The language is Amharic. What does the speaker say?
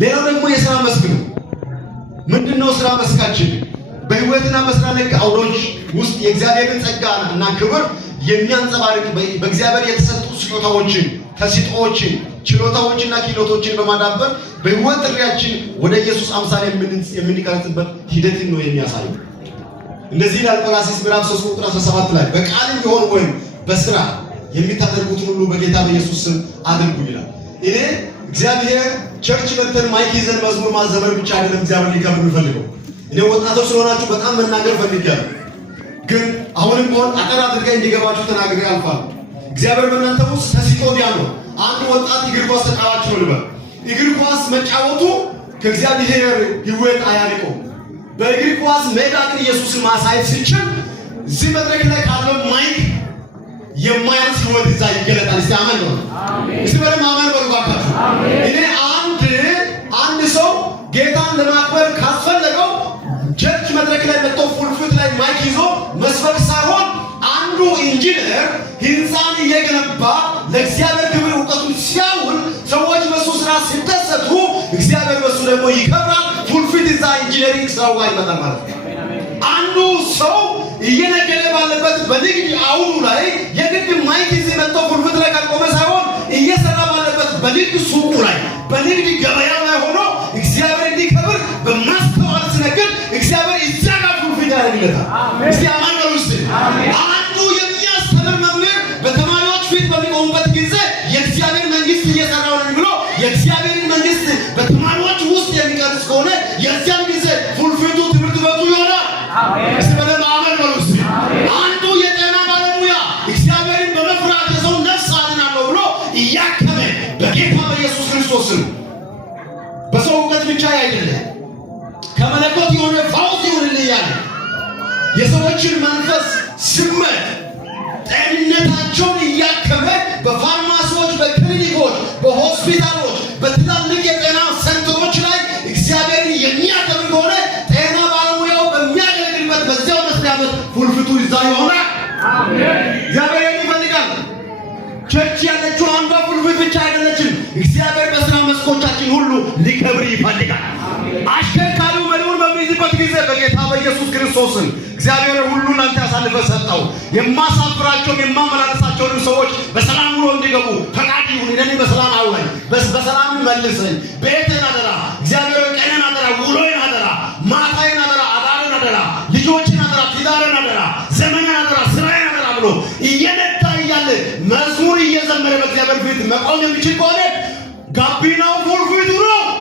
ሌላው ደግሞ የሥራ መስክ ነው። ምንድነው ሥራ መስካችን? በህይወትና በሥራ ነክ አውዶች ውስጥ የእግዚአብሔርን ጸጋና ክብር የሚያንጸባርቅ በእግዚአብሔር የተሰጡ ስጦታዎችን፣ ተስጦዎችን፣ ችሎታዎችና ክህሎቶችን በማዳበር በህይወት ጥሪያችን ወደ ኢየሱስ አምሳል የምንቀርጽበት ሂደትን ነው የሚያሳየው። እንደዚህ ይላል ቆላስይስ ምዕራፍ 3 ቁጥር 17 ላይ በቃልም ቢሆን ወይም በሥራ የሚታደርጉትን ሁሉ በጌታ በኢየሱስ ስም አድርጉ ይላል። እኔ እግዚአብሔር ቸርች መጥተን ማይክ ይዘን መዝሙር ማዘመር ብቻ አይደለም እግዚአብሔር ሊከብር የሚፈልገው። እኔ ወጣቶች ስለሆናችሁ በጣም መናገር ፈልጋለሁ፣ ግን አሁንም ቢሆን አጠር አድርጌ እንዲገባችሁ ተናግሬ አልፋለሁ። እግዚአብሔር በእናንተ ውስጥ ተስጦ ቢያለው አንድ ወጣት እግር ኳስ ተጫዋች ነው ልበል። እግር ኳስ መጫወቱ ከእግዚአብሔር ህይወት አያልቀውም። በእግር ኳስ ሜዳ ግን ኢየሱስን ማሳየት ሲችል እዚህ መድረክ ላይ ካለው ማይክ የማያንስ ህይወት እዛ ይገለጣል። እስቲ አሜን ነው። እስቲ በደም አሜን በሉ ባካችሁ። እኔ አንድ ሰው ጌታን ለማክበር ካስፈለገው ቸርች መድረክ ላይ መጥቶ ፉልፊት ላይ ማይክ ይዞ መስበክ ሳይሆን አንዱ ኢንጂነር ህንፃን እየገነባ ለእግዚአብሔር ክብር እውቀቱን ሲያውል ሰዎች በሱ ስራ ሲደሰቱ እግዚአብሔር በሱ ደግሞ ይከብራል። ፉልፊት እዛ ኢንጂነሪንግ ስራው ጋር ይመጣል ማለት ነው። አንዱ ሰው እየነገደ ባለበት በንግድ አውዱ ላይ የግድ ማይክ ይዞ መጥቶ ፉልፊት ላይ ካልቆመ ሳይሆን እየሰራ ባለበት በንግድ ሱቁ ላይ በንግድ ገበያ ላይ ሆኖ እግዚአብሔር እንዲከብር በማስተዋል ሲነግድ እግዚአብሔር እዛ ጋር ፉልፊት ያደርግለታል። እስቲ አማን ነው። እስቲ አንዱ የሚያስተምር መምህር በተማሪዎች ፊት በሚቆሙበት ጊዜ የእግዚአብሔር መንግስት እየሰራው ነው ብሎ የእግዚአብሔርን መንግስት በተማሪዎች ውስጥ የሚቀርጽ ከሆነ የዚያን ጊዜ ፉልፊቱ ትምህርት ቤቱ ይሆናል። እስቲ በደም አሜን በሉ። እስቲ አንዱ የጤና ባለሙያ እግዚአብሔርን በመፍራት የሰው ነፍስ አድናለሁ ብሎ እያከመ በጌታ በኢየሱስ ክርስቶስ ነው። በሰው እውቀት ብቻ አይደለም ከመለኮት የሆነ ፋውስ ይሁንልኝ ያለ የሰዎችን መንፈስ ስመት ጤንነታቸውን እያከመ በፋርማሲዎች፣ በክሊኒኮች፣ በሆስፒታሎች፣ በትላልቅ የጤና ሴንተሮች ላይ እግዚአብሔርን የሚያከብር ከሆነ ጤና ባለሙያው በሚያገለግልበት በዚያው መስሪያ ቤት ፉልፊቱ ይዛ ይሆናል። እግዚአብሔር ይፈልጋል። ቸርች ያለችው አንዷ ፉልፊት ብቻ አይደለችም። እግዚአብሔር በስራ መስኮቻችን ሁሉ ሊከብር ይፈልጋል። አሽከርካሪው መሪውን በሚይዝበት ጊዜ በጌታ በኢየሱስ ክርስቶስን እግዚአብሔር ሁሉን አንተ ያሳልፈ ሰጠው። የማሳፍራቸውም የማመላለሳቸውን ሰዎች በሰላም ውሎ እንዲገቡ ፈቃድ ይሁን። እኔ በሰላም አውለኝ፣ በሰላም መልሰኝ። ቤቴን አደራ እግዚአብሔር፣ ቀኔን አደራ፣ ውሎዬን አደራ፣ ማታዬን አደራ፣ አዳሬን አደራ፣ ልጆችን አደራ፣ ትዳሬን አደራ፣ ዘመኔን አደራ፣ ስራዬን አደራ ብሎ እየነዳ እያለ መዝሙር እየዘመረ በእግዚአብሔር ፊት መቆም የሚችል ከሆነ ጋቢናው